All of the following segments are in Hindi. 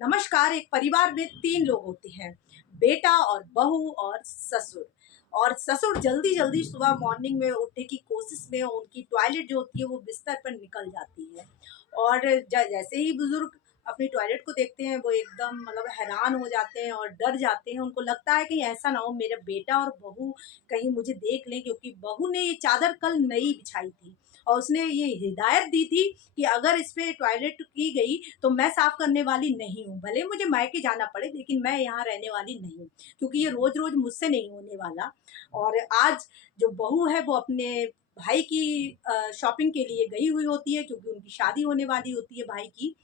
नमस्कार। एक परिवार में 3 लोग होते हैं, बेटा और बहू और ससुर। और ससुर जल्दी-जल्दी सुबह मॉर्निंग में उठने की कोशिश में उनकी टॉयलेट जो होती है वो बिस्तर पर निकल जाती है। और जैसे ही बुजुर्ग अपनी टॉयलेट को देखते हैं वो एकदम मतलब हैरान हो जाते हैं और डर जाते हैं। उनको लगता है कि ऐसा ना हो मेरा बेटा और बहू कहीं मुझे देख लें, क्योंकि बहू ने ये चादर कल नई बिछाई थी और उसने ये हिदायत दी थी कि अगर इस पे टॉयलेट की गई तो मैं साफ करने वाली नहीं हूँ। भले मुझे मायके जाना पड़े लेकिन मैं यहाँ रहने वाली नहीं हूँ, क्योंकि ये रोज़-रोज़ मुझसे नहीं होने वाला। और आज जो बहू है वो अपने भाई की शॉपिंग के लिए गई हुई होती है, क्योंकि उनकी शादी होने वाली होती है भाई की।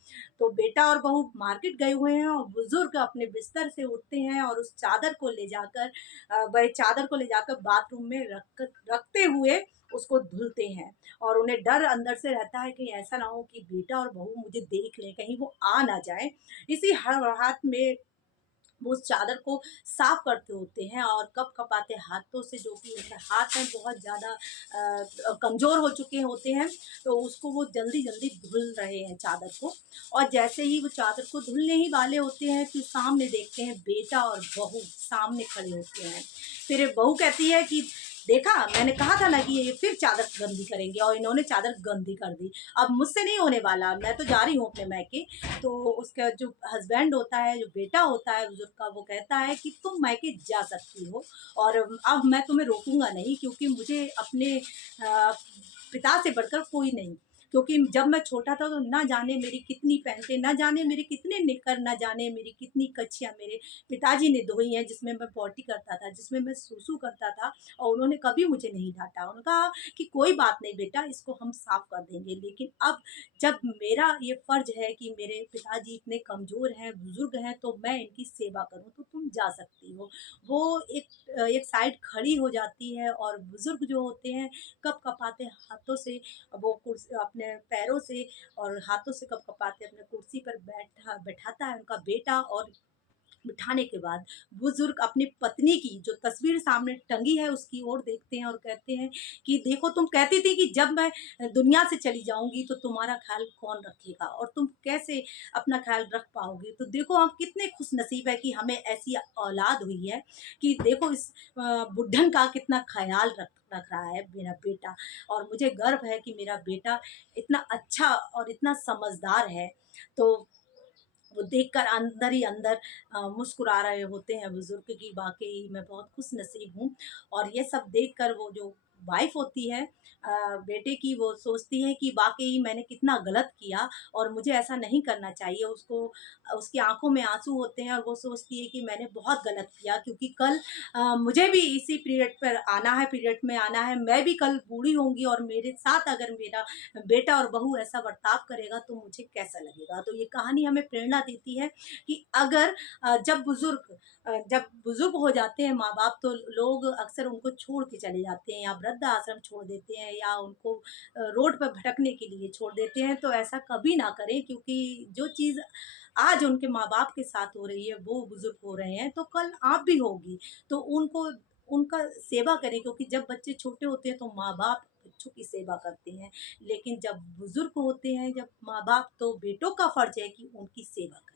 तो बेटा और बहू मार्केट गए हुए हैं और बुज़ुर्ग अपने बिस्तर से उठते हैं और उस चादर को ले जाकर वह चादर को ले जाकर बाथरूम में रखते हुए उसको धुलते हैं। और उन्हें डर अंदर से रहता है कि ऐसा ना हो कि बेटा और बहू मुझे देख लें, कहीं वो आ ना जाएँ। इसी हड़बड़ाहट में वो उस चादर को साफ करते होते हैं और कँप-कँपाते हाथों से, जो कि उनके हाथ हैं बहुत ज़्यादा कमज़ोर हो चुके होते हैं, तो उसको वो जल्दी-जल्दी धुल रहे हैं चादर को। और जैसे ही वो चादर को धुलने ही वाले होते हैं कि सामने देखते हैं बेटा और बहू सामने खड़े होते हैं। फिर बहू कहती है कि देखा, मैंने कहा था ना कि ये फिर चादर गंदी करेंगे, और इन्होंने चादर गंदी कर दी। अब मुझसे नहीं होने वाला, मैं तो जा रही हूँ अपने मायके। तो उसका जो हस्बैंड होता है, जो बेटा होता है बुजुर्ग का, वो कहता है कि तुम मायके जा सकती हो और अब मैं तुम्हें रोकूंगा नहीं, क्योंकि मुझे अपने पिता से बढ़कर कोई नहीं। क्योंकि जब मैं छोटा था तो ना जाने मेरी कितनी पैंटें, ना जाने मेरे कितने निकर, ना जाने मेरी कितनी कच्छियाँ मेरे पिताजी ने धोई हैं, जिसमें मैं पॉटी करता था, जिसमें मैं सूसू करता था, और उन्होंने कभी मुझे नहीं डांटा। उन्होंने कहा कि कोई बात नहीं बेटा, इसको हम साफ कर देंगे। लेकिन अब जब मेरा ये फ़र्ज़ है कि मेरे पिताजी इतने कमज़ोर हैं, बुज़ुर्ग हैं, तो मैं इनकी सेवा करूँ, तो तुम जा सकती हो। वो एक साइड खड़ी हो जाती है और बुज़ुर्ग जो होते हैं, कँप-कँपाते हाथों से वो अपने पैरों से और हाथों से कँप-कँपाते अपने कुर्सी पर बैठाता है उनका बेटा। और बिठाने के बाद बुजुर्ग अपनी पत्नी की जो तस्वीर सामने टंगी है उसकी ओर देखते हैं और कहते हैं कि देखो, तुम कहती थी कि जब मैं दुनिया से चली जाऊंगी तो तुम्हारा ख्याल कौन रखेगा और तुम कैसे अपना ख्याल रख पाओगे। तो देखो, हम कितने खुश नसीब है कि हमें ऐसी औलाद हुई है कि देखो इस बुढ़न का कितना ख्याल रख रख रहा है मेरा बेटा। और मुझे गर्व है कि मेरा बेटा इतना अच्छा और इतना समझदार है। तो वो देखकर अंदर ही अंदर मुस्कुरा रहे होते हैं बुज़ुर्ग कि वाक़ई मैं बहुत खुशनसीब हूँ। और ये सब देखकर वो जो वाइफ़ होती है बेटे की, वो सोचती है कि वाक़ई मैंने कितना गलत किया और मुझे ऐसा नहीं करना चाहिए। उसको उसकी आँखों में आँसू होते हैं और वो सोचती है कि मैंने बहुत गलत किया, क्योंकि कल मुझे भी इसी पीरियड में आना है। मैं भी कल बूढ़ी होंगी और मेरे साथ अगर मेरा बेटा और बहू ऐसा बर्ताव करेगा तो मुझे कैसा लगेगा। तो ये कहानी हमें प्रेरणा देती है कि अगर जब बुजुर्ग हो जाते हैं माँ बाप, तो लोग अक्सर उनको छोड़ के चले जाते हैं या वृद्ध आश्रम छोड़ देते हैं या उनको रोड पर भटकने के लिए छोड़ देते हैं। तो ऐसा कभी ना करें, क्योंकि जो चीज़ आज उनके माँ बाप के साथ हो रही है वो बुजुर्ग हो रहे हैं, तो कल आप भी होगी। तो उनको उनका सेवा करें, क्योंकि जब बच्चे छोटे होते हैं तो माँ बाप बच्चों की सेवा करते हैं, लेकिन जब बुजुर्ग होते हैं, जब माँ बाप, तो बेटों का फर्ज है कि उनकी सेवा करें।